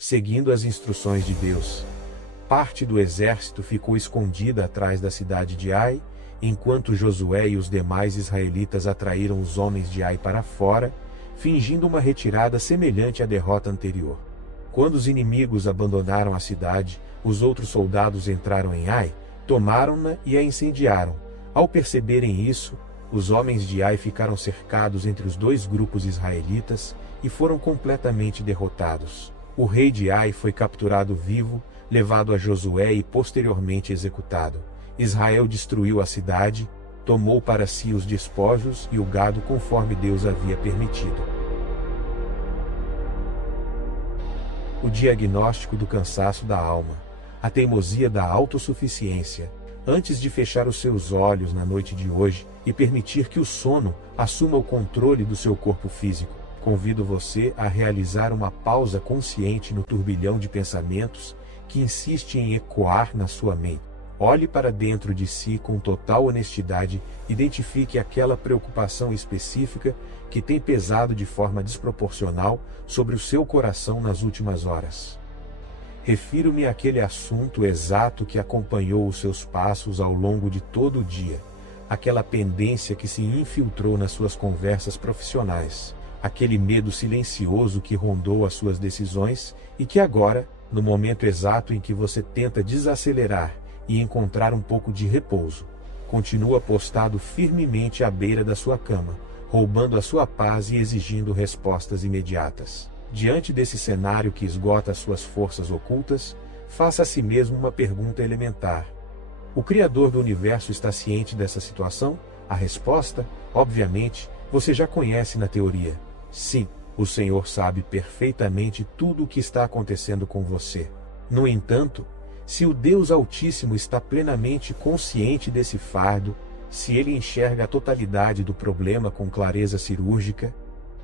Seguindo as instruções de Deus, parte do exército ficou escondida atrás da cidade de Ai, enquanto Josué e os demais israelitas atraíram os homens de Ai para fora, fingindo uma retirada semelhante à derrota anterior. Quando os inimigos abandonaram a cidade, os outros soldados entraram em Ai, tomaram-na e a incendiaram. Ao perceberem isso, os homens de Ai ficaram cercados entre os dois grupos israelitas e foram completamente derrotados. O rei de Ai foi capturado vivo, levado a Josué e posteriormente executado. Israel destruiu a cidade, tomou para si os despojos e o gado conforme Deus havia permitido. O diagnóstico do cansaço da alma, a teimosia da autossuficiência. Antes de fechar os seus olhos na noite de hoje e permitir que o sono assuma o controle do seu corpo físico, convido você a realizar uma pausa consciente no turbilhão de pensamentos que insiste em ecoar na sua mente. Olhe para dentro de si com total honestidade, identifique aquela preocupação específica que tem pesado de forma desproporcional sobre o seu coração nas últimas horas. Refiro-me àquele assunto exato que acompanhou os seus passos ao longo de todo o dia, aquela pendência que se infiltrou nas suas conversas profissionais, aquele medo silencioso que rondou as suas decisões e que agora, no momento exato em que você tenta desacelerar e encontrar um pouco de repouso, continua postado firmemente à beira da sua cama, roubando a sua paz e exigindo respostas imediatas. Diante desse cenário que esgota as suas forças ocultas, faça a si mesmo uma pergunta elementar. O Criador do Universo está ciente dessa situação? A resposta, obviamente, você já conhece na teoria. Sim, o Senhor sabe perfeitamente tudo o que está acontecendo com você. No entanto, se o Deus Altíssimo está plenamente consciente desse fardo, se ele enxerga a totalidade do problema com clareza cirúrgica,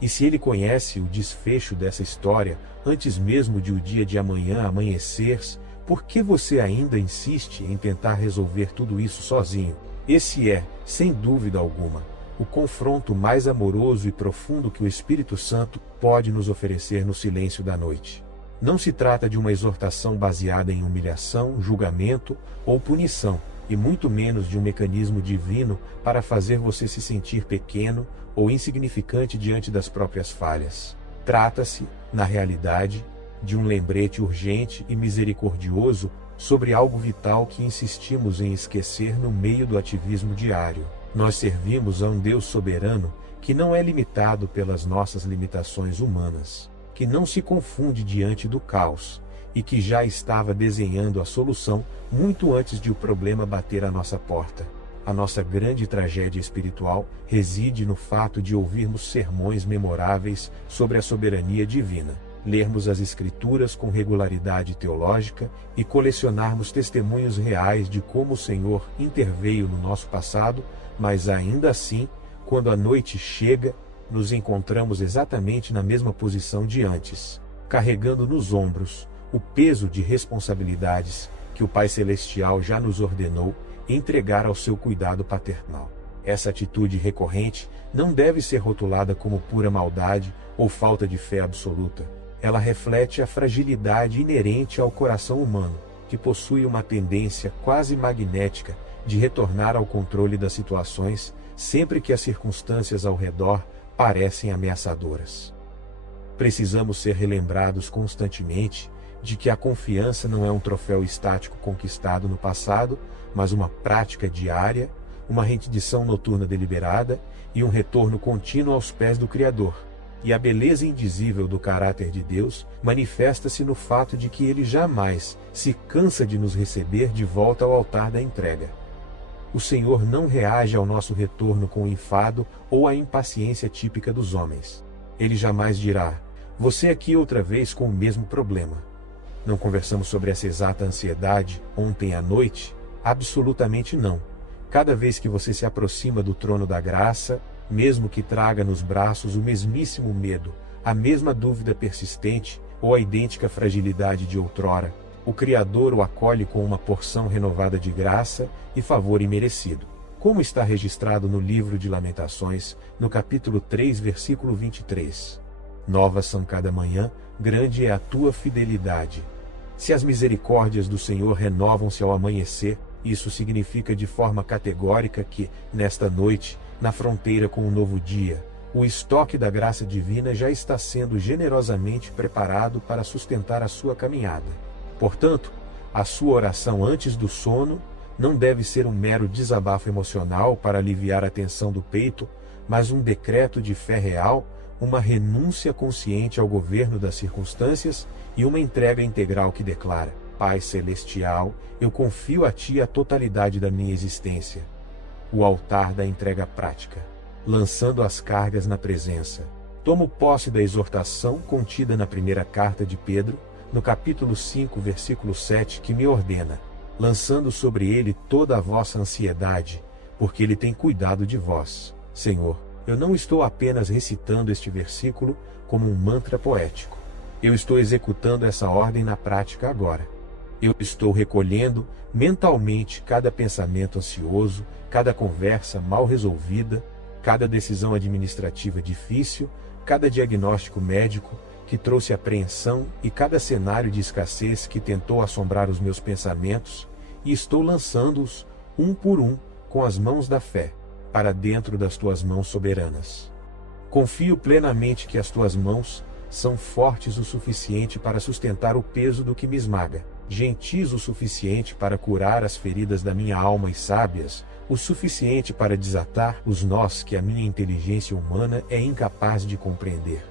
e se ele conhece o desfecho dessa história antes mesmo de o dia de amanhã amanhecer, por que você ainda insiste em tentar resolver tudo isso sozinho? Esse é, sem dúvida alguma, o confronto mais amoroso e profundo que o Espírito Santo pode nos oferecer no silêncio da noite. Não se trata de uma exortação baseada em humilhação, julgamento ou punição, e muito menos de um mecanismo divino para fazer você se sentir pequeno ou insignificante diante das próprias falhas. Trata-se, na realidade, de um lembrete urgente e misericordioso sobre algo vital que insistimos em esquecer no meio do ativismo diário. Nós servimos a um Deus soberano que não é limitado pelas nossas limitações humanas, que não se confunde diante do caos e que já estava desenhando a solução muito antes de o problema bater à nossa porta. A nossa grande tragédia espiritual reside no fato de ouvirmos sermões memoráveis sobre a soberania divina, lermos as Escrituras com regularidade teológica e colecionarmos testemunhos reais de como o Senhor interveio no nosso passado, mas ainda assim, quando a noite chega, nos encontramos exatamente na mesma posição de antes, carregando nos ombros o peso de responsabilidades que o Pai Celestial já nos ordenou entregar ao seu cuidado paternal. Essa atitude recorrente não deve ser rotulada como pura maldade ou falta de fé absoluta. Ela reflete a fragilidade inerente ao coração humano, que possui uma tendência quase magnética de retornar ao controle das situações sempre que as circunstâncias ao redor parecem ameaçadoras. Precisamos ser relembrados constantemente de que a confiança não é um troféu estático conquistado no passado, mas uma prática diária, uma rendição noturna deliberada e um retorno contínuo aos pés do Criador. E a beleza indizível do caráter de Deus manifesta-se no fato de que ele jamais se cansa de nos receber de volta ao altar da entrega. O Senhor não reage ao nosso retorno com o enfado ou a impaciência típica dos homens. Ele jamais dirá: "Você aqui outra vez com o mesmo problema." Não conversamos sobre essa exata ansiedade ontem à noite? Absolutamente não. Cada vez que você se aproxima do trono da graça, mesmo que traga nos braços o mesmíssimo medo, a mesma dúvida persistente ou a idêntica fragilidade de outrora, o Criador o acolhe com uma porção renovada de graça e favor imerecido. Como está registrado no livro de Lamentações, no capítulo 3, versículo 23. Novas são cada manhã grande é a tua fidelidade. Se as misericórdias do Senhor renovam-se ao amanhecer, isso significa de forma categórica que, nesta noite, na fronteira com o novo dia, o estoque da graça divina já está sendo generosamente preparado para sustentar a sua caminhada. Portanto, a sua oração antes do sono não deve ser um mero desabafo emocional para aliviar a tensão do peito, mas um decreto de fé real, uma renúncia consciente ao governo das circunstâncias e uma entrega integral que declara: Pai Celestial, eu confio a Ti a totalidade da minha existência. O altar da entrega prática. Lançando as cargas na presença. Tomo posse da exortação contida na primeira carta de Pedro, no capítulo 5, versículo 7, que me ordena: lançando sobre ele toda a vossa ansiedade, porque ele tem cuidado de vós. Senhor, eu não estou apenas recitando este versículo como um mantra poético. Eu estou executando essa ordem na prática agora. Eu estou recolhendo mentalmente cada pensamento ansioso, cada conversa mal resolvida, cada decisão administrativa difícil, cada diagnóstico médico que trouxe apreensão e cada cenário de escassez que tentou assombrar os meus pensamentos, e estou lançando-os, um por um, com as mãos da fé, para dentro das tuas mãos soberanas. Confio plenamente que as tuas mãos são fortes o suficiente para sustentar o peso do que me esmaga, gentis o suficiente para curar as feridas da minha alma e sábias, o suficiente para desatar os nós que a minha inteligência humana é incapaz de compreender.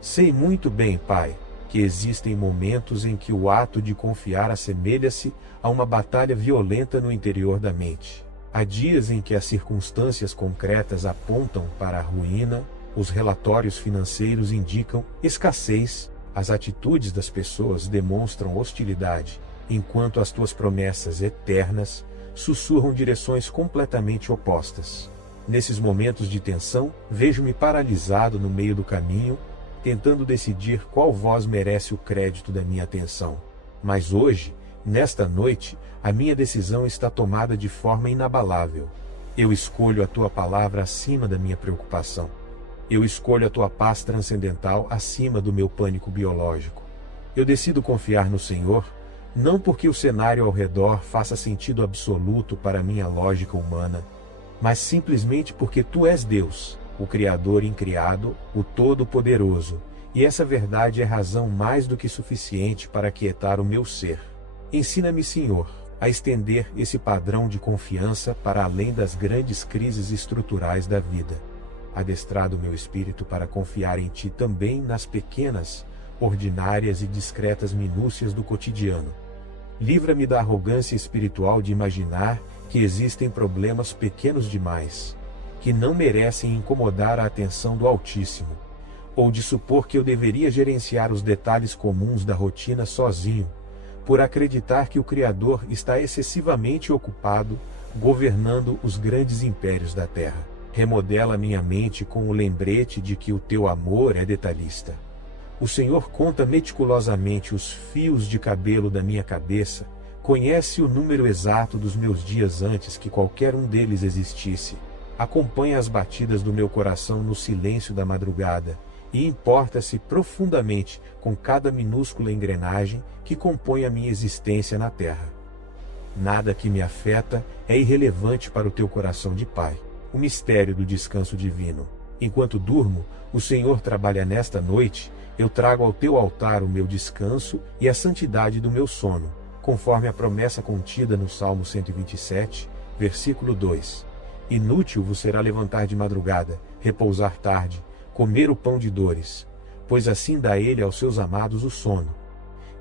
Sei muito bem, Pai, que existem momentos em que o ato de confiar assemelha-se a uma batalha violenta no interior da mente. Há dias em que as circunstâncias concretas apontam para a ruína, os relatórios financeiros indicam escassez, as atitudes das pessoas demonstram hostilidade, enquanto as tuas promessas eternas sussurram direções completamente opostas. Nesses momentos de tensão, vejo-me paralisado no meio do caminho, tentando decidir qual voz merece o crédito da minha atenção. Mas hoje, nesta noite, a minha decisão está tomada de forma inabalável. Eu escolho a tua palavra acima da minha preocupação. Eu escolho a tua paz transcendental acima do meu pânico biológico. Eu decido confiar no Senhor, não porque o cenário ao redor faça sentido absoluto para a minha lógica humana, mas simplesmente porque tu és Deus, o Criador incriado, o Todo-Poderoso, e essa verdade é razão mais do que suficiente para aquietar o meu ser. Ensina-me, Senhor, a estender esse padrão de confiança para além das grandes crises estruturais da vida. Adestrado meu espírito para confiar em Ti também nas pequenas, ordinárias e discretas minúcias do cotidiano. Livra-me da arrogância espiritual de imaginar que existem problemas pequenos demais, que não merecem incomodar a atenção do Altíssimo, ou de supor que eu deveria gerenciar os detalhes comuns da rotina sozinho, por acreditar que o Criador está excessivamente ocupado governando os grandes impérios da terra. Remodela minha mente com o lembrete de que o teu amor é detalhista. O Senhor conta meticulosamente os fios de cabelo da minha cabeça, conhece o número exato dos meus dias antes que qualquer um deles existisse, acompanha as batidas do meu coração no silêncio da madrugada e importa-se profundamente com cada minúscula engrenagem que compõe a minha existência na terra. Nada que me afeta é irrelevante para o teu coração de Pai. O mistério do descanso divino. Enquanto durmo, o Senhor trabalha nesta noite, eu trago ao teu altar o meu descanso e a santidade do meu sono, conforme a promessa contida no Salmo 127, versículo 2. Inútil vos será levantar de madrugada, repousar tarde, comer o pão de dores, pois assim dá ele aos seus amados o sono.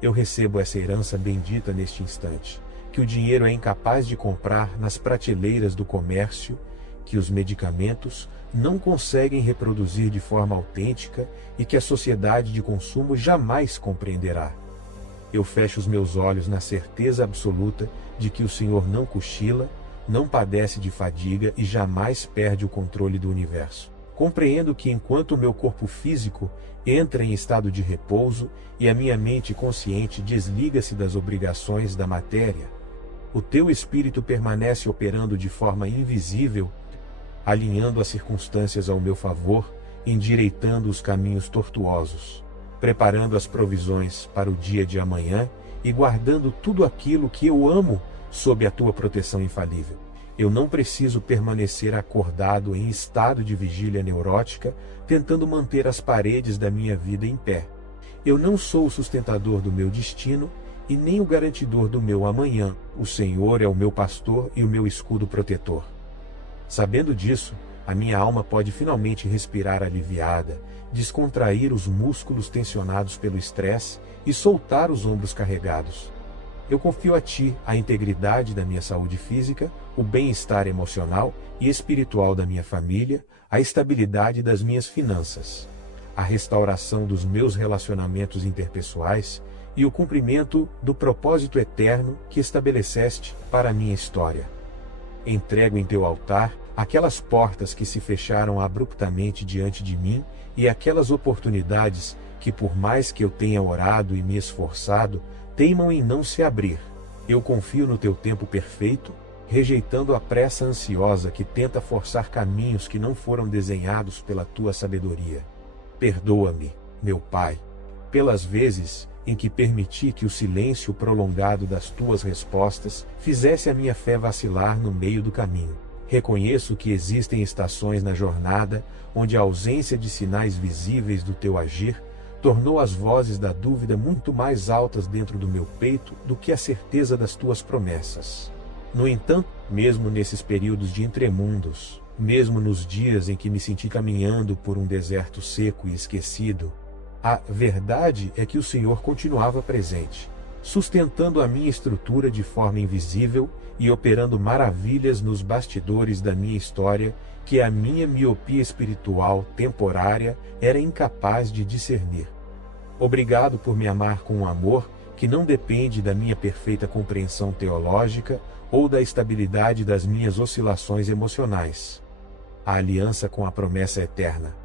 Eu recebo essa herança bendita neste instante, que o dinheiro é incapaz de comprar nas prateleiras do comércio, que os medicamentos não conseguem reproduzir de forma autêntica e que a sociedade de consumo jamais compreenderá. Eu fecho os meus olhos na certeza absoluta de que o Senhor não cochila, não padece de fadiga e jamais perde o controle do universo. Compreendo que enquanto o meu corpo físico entra em estado de repouso e a minha mente consciente desliga-se das obrigações da matéria, o teu espírito permanece operando de forma invisível, alinhando as circunstâncias ao meu favor, endireitando os caminhos tortuosos. preparando as provisões para o dia de amanhã e guardando tudo aquilo que eu amo sob a tua proteção infalível. Eu não preciso permanecer acordado em estado de vigília neurótica, tentando manter as paredes da minha vida em pé. Eu não sou o sustentador do meu destino e nem o garantidor do meu amanhã. O Senhor é o meu pastor e o meu escudo protetor. Sabendo disso, a minha alma pode finalmente respirar aliviada, descontrair os músculos tensionados pelo estresse e soltar os ombros carregados. Eu confio a Ti a integridade da minha saúde física, o bem-estar emocional e espiritual da minha família, a estabilidade das minhas finanças, a restauração dos meus relacionamentos interpessoais e o cumprimento do propósito eterno que estabeleceste para a minha história. Entrego em Teu altar aquelas portas que se fecharam abruptamente diante de mim e aquelas oportunidades que, por mais que eu tenha orado e me esforçado, teimam em não se abrir. Eu confio no Teu tempo perfeito, rejeitando a pressa ansiosa que tenta forçar caminhos que não foram desenhados pela Tua sabedoria. Perdoa-me, meu Pai, pelas vezes em que permiti que o silêncio prolongado das Tuas respostas fizesse a minha fé vacilar no meio do caminho. Reconheço que existem estações na jornada onde a ausência de sinais visíveis do Teu agir tornou as vozes da dúvida muito mais altas dentro do meu peito do que a certeza das Tuas promessas. No entanto, mesmo nesses períodos de entremundos, mesmo nos dias em que me senti caminhando por um deserto seco e esquecido, a verdade é que o Senhor continuava presente, sustentando a minha estrutura de forma invisível e operando maravilhas nos bastidores da minha história que a minha miopia espiritual temporária era incapaz de discernir. Obrigado por me amar com um amor que não depende da minha perfeita compreensão teológica ou da estabilidade das minhas oscilações emocionais. A aliança com a promessa eterna.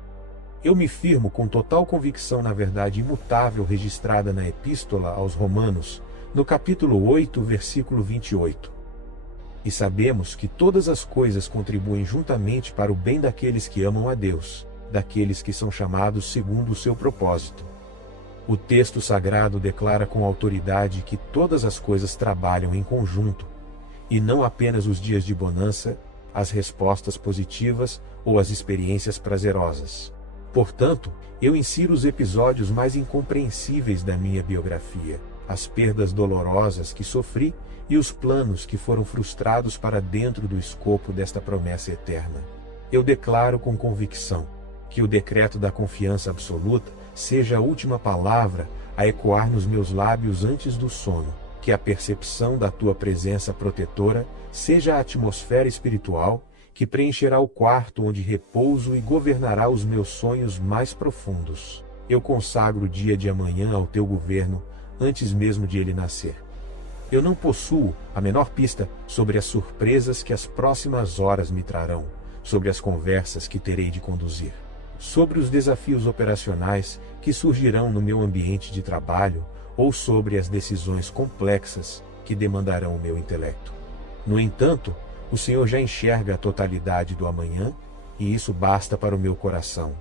Eu me firmo com total convicção na verdade imutável registrada na Epístola aos Romanos, no capítulo 8, versículo 28. E sabemos que todas as coisas contribuem juntamente para o bem daqueles que amam a Deus, daqueles que são chamados segundo o seu propósito. O texto sagrado declara com autoridade que todas as coisas trabalham em conjunto, e não apenas os dias de bonança, as respostas positivas ou as experiências prazerosas. Portanto, eu insiro os episódios mais incompreensíveis da minha biografia, as perdas dolorosas que sofri e os planos que foram frustrados para dentro do escopo desta promessa eterna. Eu declaro com convicção que o decreto da confiança absoluta seja a última palavra a ecoar nos meus lábios antes do sono, que a percepção da Tua presença protetora seja a atmosfera espiritual que preencherá o quarto onde repouso e governará os meus sonhos mais profundos. Eu consagro o dia de amanhã ao Teu governo antes mesmo de ele nascer. Eu não possuo a menor pista sobre as surpresas que as próximas horas me trarão, sobre as conversas que terei de conduzir, sobre os desafios operacionais que surgirão no meu ambiente de trabalho ou sobre as decisões complexas que demandarão o meu intelecto. No entanto, o Senhor já enxerga a totalidade do amanhã, e isso basta para o meu coração.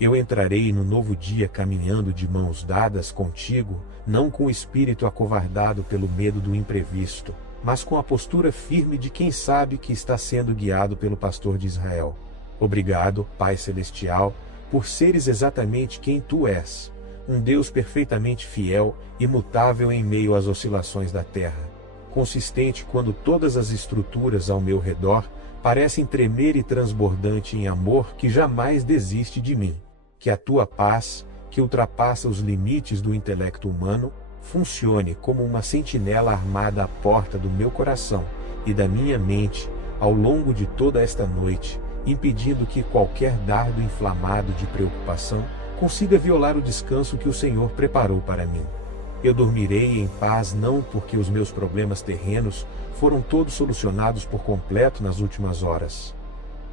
Eu entrarei no novo dia caminhando de mãos dadas contigo, não com o espírito acovardado pelo medo do imprevisto, mas com a postura firme de quem sabe que está sendo guiado pelo pastor de Israel. Obrigado, Pai Celestial, por seres exatamente quem Tu és, um Deus perfeitamente fiel, imutável em meio às oscilações da terra, consistente quando todas as estruturas ao meu redor parecem tremer e transbordante em amor que jamais desiste de mim. Que a Tua paz, que ultrapassa os limites do intelecto humano, funcione como uma sentinela armada à porta do meu coração e da minha mente ao longo de toda esta noite, impedindo que qualquer dardo inflamado de preocupação consiga violar o descanso que o Senhor preparou para mim. Eu dormirei em paz não porque os meus problemas terrenos foram todos solucionados por completo nas últimas horas,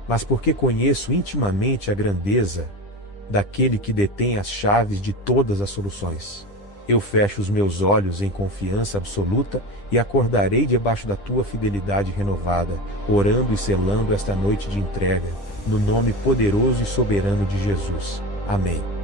mas porque conheço intimamente a grandeza daquele que detém as chaves de todas as soluções. Eu fecho os meus olhos em confiança absoluta e acordarei debaixo da Tua fidelidade renovada, orando e selando esta noite de entrega, no nome poderoso e soberano de Jesus. Amém.